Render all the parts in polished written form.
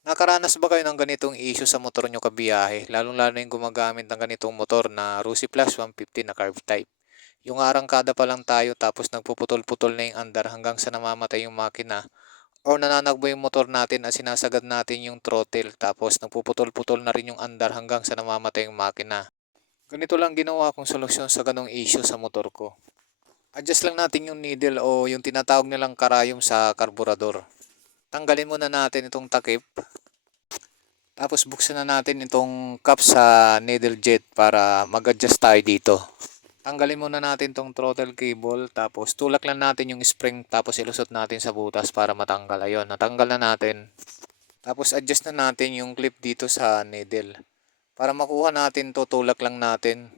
Nakaranas ba kayo ng ganitong issue sa motor nyo kabiyahe? Lalong-lalo na yung gumagamit ng ganitong motor na Rusi Plus 150 na carb type. Yung arangkada pa lang tayo tapos nagpuputol-putol na yung andar hanggang sa namamatay yung makina or nananagbo yung motor natin at sinasagad natin yung throttle tapos nagpuputol-putol na rin yung andar hanggang sa namamatay yung makina. Ganito lang ginawa kong solusyon sa ganong issue sa motor ko. Adjust lang natin yung needle o yung tinatawag nilang karayom sa karburador. Tanggalin muna natin itong takip. Tapos buksan na natin itong cap sa needle jet para mag-adjust tayo dito. Tanggalin muna natin itong throttle cable tapos tulak lang natin yung spring tapos ilusot natin sa butas para matanggal. Ayun, natanggal na natin. Tapos adjust na natin yung clip dito sa needle. Para makuha natin to, tulak lang natin.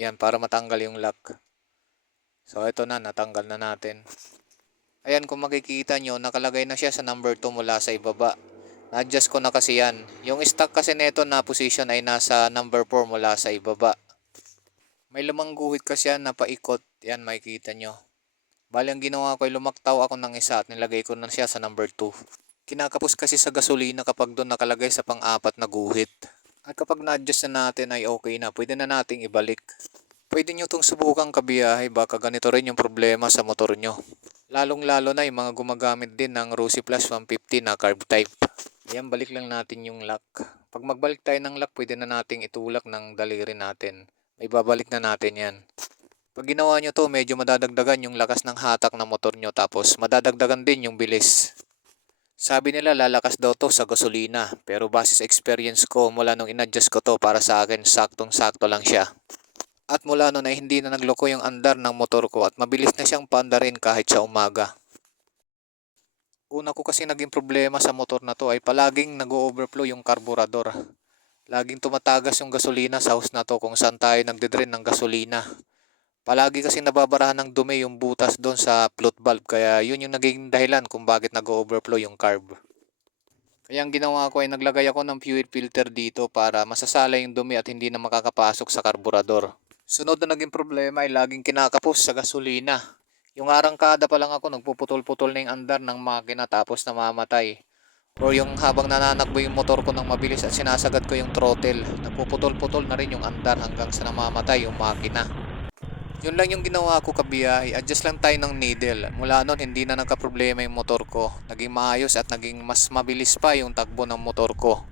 Yan, para matanggal yung lock. So ito na, natanggal na natin. Ayan, kung makikita nyo, nakalagay na siya sa number 2 mula sa ibaba. Na-adjust ko na kasi yan. Yung stock kasi neto na position ay nasa number 4 mula sa ibaba. May lamang guhit kasi yan na paikot. Yan, makikita nyo. Bali, ang ginawa ko ay lumaktaw ako ng isa at nilagay ko na siya sa number 2. Kinakapos kasi sa gasolina kapag doon nakalagay sa pang-apat na guhit. At kapag na-adjust na natin ay okay na, pwede na nating ibalik. Pwede nyo itong subukang kabiyahe, baka ganito rin yung problema sa motor nyo. Lalong-lalo na yung mga gumagamit din ng Rusi Plus 150 na carb type. Ayan, balik lang natin yung lock. Pag magbalik tayo ng lock, pwede na nating itulak ng daliri natin. May babalik na natin yan. Pag ginawa nyo to, medyo madadagdagan yung lakas ng hatak ng motor nyo tapos madadagdagan din yung bilis. Sabi nila lalakas daw to sa gasolina pero base sa experience ko mula nung inadjust ko to para sa akin saktong-sakto lang siya. At mula nun ay hindi na nagloko yung andar ng motor ko at mabilis na siyang paandarin kahit sa umaga. Una ko kasi naging problema sa motor na to ay palaging nag-overflow yung karburador. Laging tumatagas yung gasolina sa house na to kung saan tayo nagde-drain ng gasolina. Palagi kasi nababarahan ng dumi yung butas doon sa float valve kaya yun yung naging dahilan kung bakit nag-overflow yung carb. Kaya ang ginawa ko ay naglagay ako ng fuel filter dito para masasala yung dumi at hindi na makakapasok sa karburador. Sunod na naging problema ay laging kinakapos sa gasolina. Yung arangkada pa lang ako nagpuputol-putol na yung andar ng makina tapos namamatay. Or yung habang nananakbo yung motor ko ng mabilis at sinasagad ko yung throttle, nagpuputol-putol na rin yung andar hanggang sa namamatay yung makina. Yun lang yung ginawa ko kabiyahe, adjust lang tayo ng needle. Mula nun hindi na nagka-problema yung motor ko. Naging maayos at naging mas mabilis pa yung takbo ng motor ko.